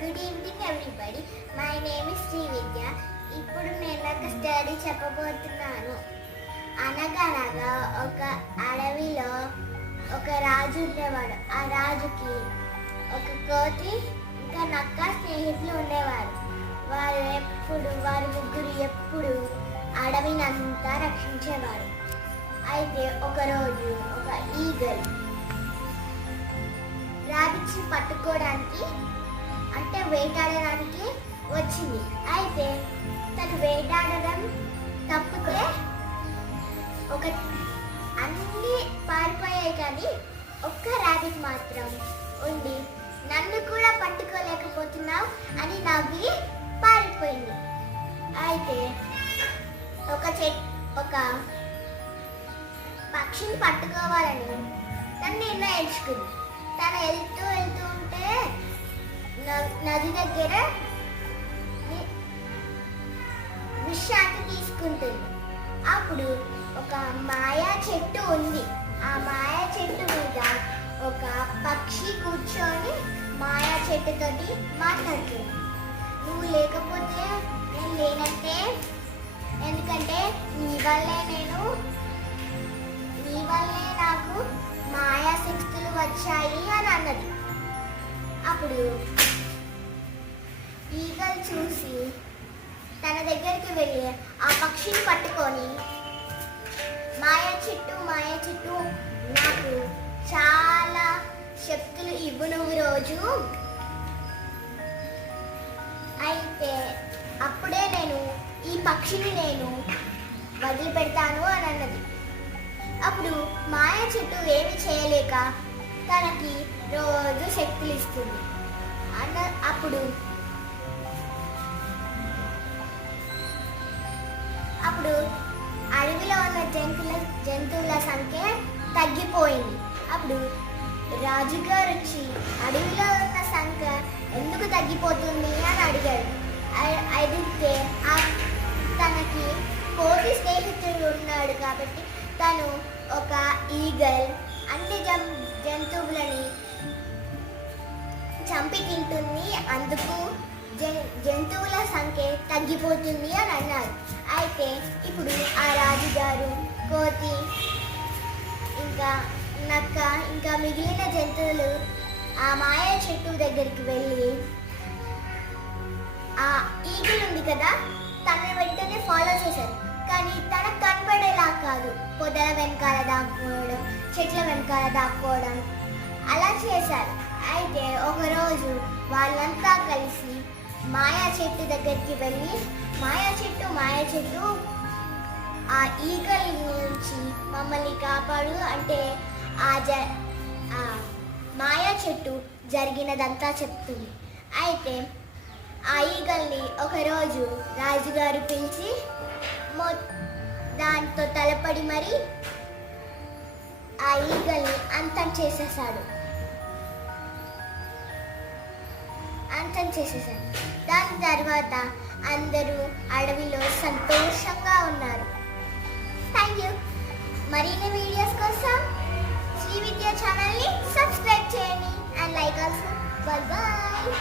Good evening everybody. My name is Sri Vidya. ఇప్పుడు నేను ఒక స్టోరీ చెప్పబోతున్నాను. అనగనగా ఒక అడవిలో ఒక రాజు ఉండేవాడు. ఆ రాజుకి ఒక కోతి ఇంకా నక్క స్నేహితులు ఉండేవారు. వారు ముగ్గురు ఎప్పుడు అడవిని అంతా రక్షించేవారు. అయితే ఒకరోజు ఒక ఈగల్ రాబిట్స్ని పట్టుకోవడానికి అంటే వేటాడడానికి వచ్చింది. అయితే తను వేటాడడం తప్పితే అన్నీ పారిపోయాయి, కానీ ఒక్క ర్యాబిట్ మాత్రం ఉండి నన్ను కూడా పట్టుకోలేకపోతున్నావు అని నవ్వి పారిపోయింది. అయితే ఒక పక్షిని పట్టుకోవాలని తను నిర్ణయించుకుంది. తను వెళ్తూ ఉంటే నది దగ్గర విశ్రాంతి తీసుకుంటుంది. అప్పుడు ఒక మాయా చెట్టు ఉంది. ఆ మాయా చెట్టు మీద ఒక పక్షి కూర్చొని మాయా చెట్టుతోటి మాట్లాడుతుంది. నువ్వు లేకపోతే నేను లేనట్టే, ఎందుకంటే నీ వల్లే నాకు మాయా శక్తులు వచ్చాయి అని అన్నది. అప్పుడు ఈగల్ చూసి తన దగ్గరికి వెళ్ళి ఆ పక్షిని పట్టుకొని మాయా చెట్టు నాకు చాలా శక్తులు ఇవ్వు నువ్వు రోజు, అయితే అప్పుడే ఈ పక్షిని వదిలిపెడతాను అని అన్నది. అప్పుడు మాయా చెట్టు ఏమి చేయలేక తనకి రోజు శక్తులు ఇస్తుంది. అప్పుడు అడవిలో ఉన్న జంతువుల సంఖ్య తగ్గిపోయింది. అప్పుడు రాజుగారు వచ్చి అడవిలో ఉన్న సంఖ్య ఎందుకు తగ్గిపోతుంది అని అడిగాడు. అడిగితే తనకి కోతి స్నేహితుడు ఉన్నాడు కాబట్టి తను ఒక ఈగల్ అన్ని జంతువులని చంపి తింటుంది, అందుకు జంతువుల సంఖ్య తగ్గిపోతుంది అని అన్నారు. అయితే ఇప్పుడు ఆ రాజుగారు కోతి ఇంకా నక్క ఇంకా మిగిలిన జంతువులు ఆ మాయా చెట్టు దగ్గరికి వెళ్ళి ఆ ఈగల్ ఉంది కదా తనని వెంటనే ఫాలో చేశారు. కానీ తనకు కనపడేలా కాదు, పొదల వెనకాల దాక్కోవడం, చెట్ల వెనకాల దాక్కోవడం అలా చేశారు. అయితే ఒకరోజు వాళ్ళంతా కలిసి మాయా చెట్టు దగ్గరికి వెళ్ళి మాయా చెట్టు ఆ ఈగల్ నుంచి మమ్మల్ని కాపాడు అంటే ఆ మాయా చెట్టు జరిగినదంతా చెప్తుంది. అయితే ఆ ఈగల్ని ఒకరోజు రాజుగారు పిలిచి దాంతో తలపడి మరి ఆ ఈగల్ని అంతం చేసేసాడు. దాని తర్వాత అందరూ అడవిలో సంతోషంగా ఉన్నారు. Thank you. మరిన్ని వీడియోస్ కోసం శ్రీ విద్య ఛానల్ని సబ్స్క్రైబ్ చేయండి అండ్ లైక్ ఆల్సో. బాయ్.